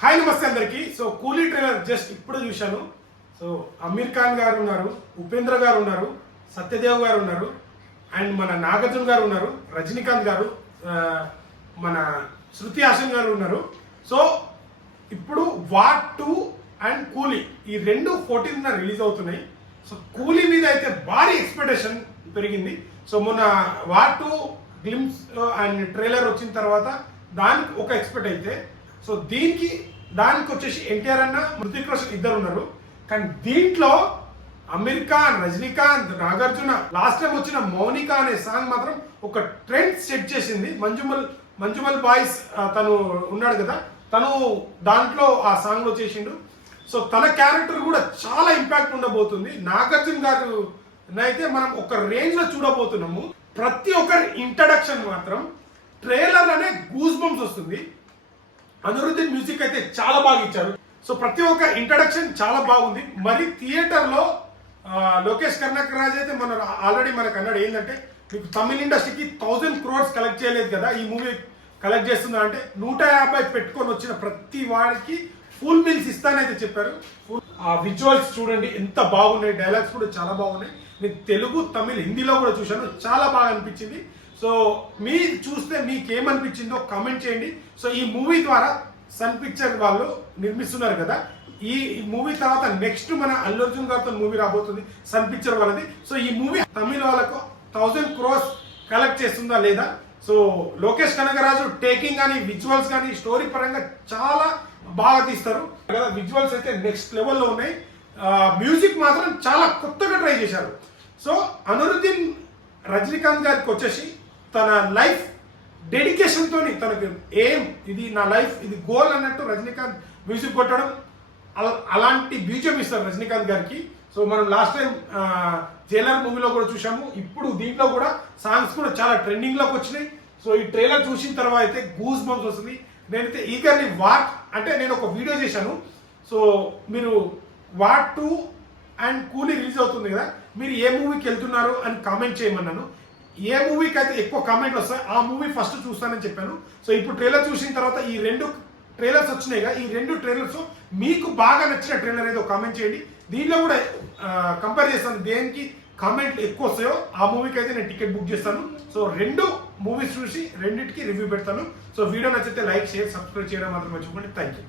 Hi నమస్తే అందరికి. So కూలీ ట్రైలర్ జస్ట్ ఇప్పుడు చూశాను. సో అమీర్ ఖాన్ గారు ఉన్నారు, ఉపేంద్ర గారు ఉన్నారు, సత్యదేవ్ గారు ఉన్నారు, అండ్ మన నాగార్జున గారు ఉన్నారు, రజనీకాంత్ గారు, మన శృతి హాసన్ గారు ఉన్నారు. సో ఇప్పుడు వాట్ 2 అండ్ కూలీ ఈ రెండు 14న రిలీజ్ అవుతున్నాయి. సో కూలీ మీద అయితే భారీ ఎక్స్పెక్టేషన్ పెరిగింది. సో మొన్న వాట్ 2 గ్లిమ్స్ అండ్ ట్రైలర్ వచ్చిన తర్వాత దానికి ఒక ఎక్స్పెక్ట్ అయితే, సో దానికి వచ్చేసి ఎన్టీఆర్ అన్న, హృతిక్ రోషన్ ఇద్దరు ఉన్నారు. కానీ దీంట్లో అమీర్ ఖాన్, రజనీకాంత్, నాగార్జున, లాస్ట్ టైం వచ్చిన మౌనిక అనే సాంగ్ మాత్రం ఒక ట్రెండ్ సెట్ చేసింది. మంజుమల్ బాయ్స్ తను ఉన్నాడు కదా, తను దాంట్లో ఆ సాంగ్ లో చేసిండు. సో తన క్యారెక్టర్ కూడా చాలా ఇంపాక్ట్ ఉండబోతుంది. నాగార్జున గారు అయితే మనం ఒక రేంజ్ లో చూడబోతున్నాము. ప్రతి ఒక్కరి ఇంట్రడక్షన్ మాత్రం ట్రైలర్ అనే గూస్ బంప్స్ వస్తుంది. అనురుద్దీన్ మ్యూజిక్ అయితే చాలా బాగా ఇచ్చారు. సో ప్రతి ఒక్క ఇంట్రడక్షన్ చాలా బాగుంది. మరి థియేటర్ లో లోకేష్ కనకరాజ్ అయితే ఆల్రెడీ మనకు అన్నాడు ఏంటంటే, మీకు తమిళ ఇండస్ట్రీకి 1000 crores కలెక్ట్ చేయలేదు కదా, ఈ మూవీ కలెక్ట్ చేస్తుందా అంటే 150 పెట్టుకొని వచ్చిన ప్రతి వాడికి ఫుల్ మీల్స్ ఇస్తానైతే చెప్పారు. ఆ విజువల్స్ చూడండి ఎంత బాగున్నాయి, డైలాగ్స్ కూడా చాలా బాగున్నాయి. నేను తెలుగు, తమిళ్, హిందీలో కూడా చూశాను, చాలా బాగా అనిపించింది. సో మీరు చూస్తే మీకేమనిపించిందో కామెంట్ చేయండి. సో ఈ మూవీ ద్వారా సన్ పిక్చర్ వాళ్ళు నిర్మిస్తున్నారు కదా, ఈ మూవీ తర్వాత నెక్స్ట్ మన అల్లు అర్జున్ గారితో మూవీ రాబోతుంది సన్ పిక్చర్ వాళ్ళది. సో ఈ మూవీ తమిళ వాళ్ళకు 1000 crores కలెక్ట్ చేస్తుందా లేదా? సో లోకేష్ కనగరాజు టేకింగ్ కానీ, విజువల్స్ కానీ, స్టోరీ పరంగా చాలా బాగా తీస్తారు కదా. విజువల్స్ అయితే నెక్స్ట్ లెవెల్లో ఉన్నాయి. మ్యూజిక్ మాత్రం చాలా కొత్తగా ట్రై చేశారు. సో అనురుద్దీన్ రజనీకాంత్ గారికి వచ్చేసి తన లైఫ్ డెడికేషన్ తోని, తనకు ఇది నా లైఫ్, ఇది గోల్ అన్నట్టు రజనీకాంత్ మ్యూజిక్ కొట్టడం, అలాంటి బీజం ఇస్తారు రజనీకాంత్ గారికి. సో మనం లాస్ట్ టైం జైలర్ మూవీలో కూడా చూసాము. ఇప్పుడు దీంట్లో కూడా సాంగ్స్ కూడా చాలా ట్రెండింగ్ లోకి వచ్చినాయి. సో ఈ ట్రైలర్ చూసిన తర్వాత అయితే గూస్ బంప్స్ వస్తుంది. నేనైతే ఈగర్లీ నేను ఒక వీడియో చేశాను. సో మీరు వాట్ 2 అండ్ కూలీ రిలీజ్ అవుతుంది కదా, మీరు ఏ మూవీకి వెళ్తున్నారు అని కామెంట్ చేయమన్నాను. ఏ మూవీకి అయితే ఎక్కువ కామెంట్లు వస్తాయి ఆ మూవీ ఫస్ట్ చూస్తానని చెప్పాను. సో ఇప్పుడు ట్రైలర్ చూసిన తర్వాత ఈ 2 ట్రైలర్స్ వచ్చినాయిగా, ఈ 2 ట్రైలర్స్ మీకు బాగా నచ్చిన ట్రైలర్ ఏదో కామెంట్ చేయండి. దీనిలో కూడా కంపేర్ చేస్తాను, దేనికి కామెంట్లు ఎక్కువ వస్తాయో ఆ మూవీకి అయితే నేను టికెట్ బుక్ చేస్తాను. సో 2 మూవీస్ చూసి రెండింటికి రివ్యూ పెడతాను. సో వీడియో నచ్చితే లైక్, షేర్, సబ్స్క్రైబ్ చేయడం మాత్రం మర్చిపోండి. Thank you.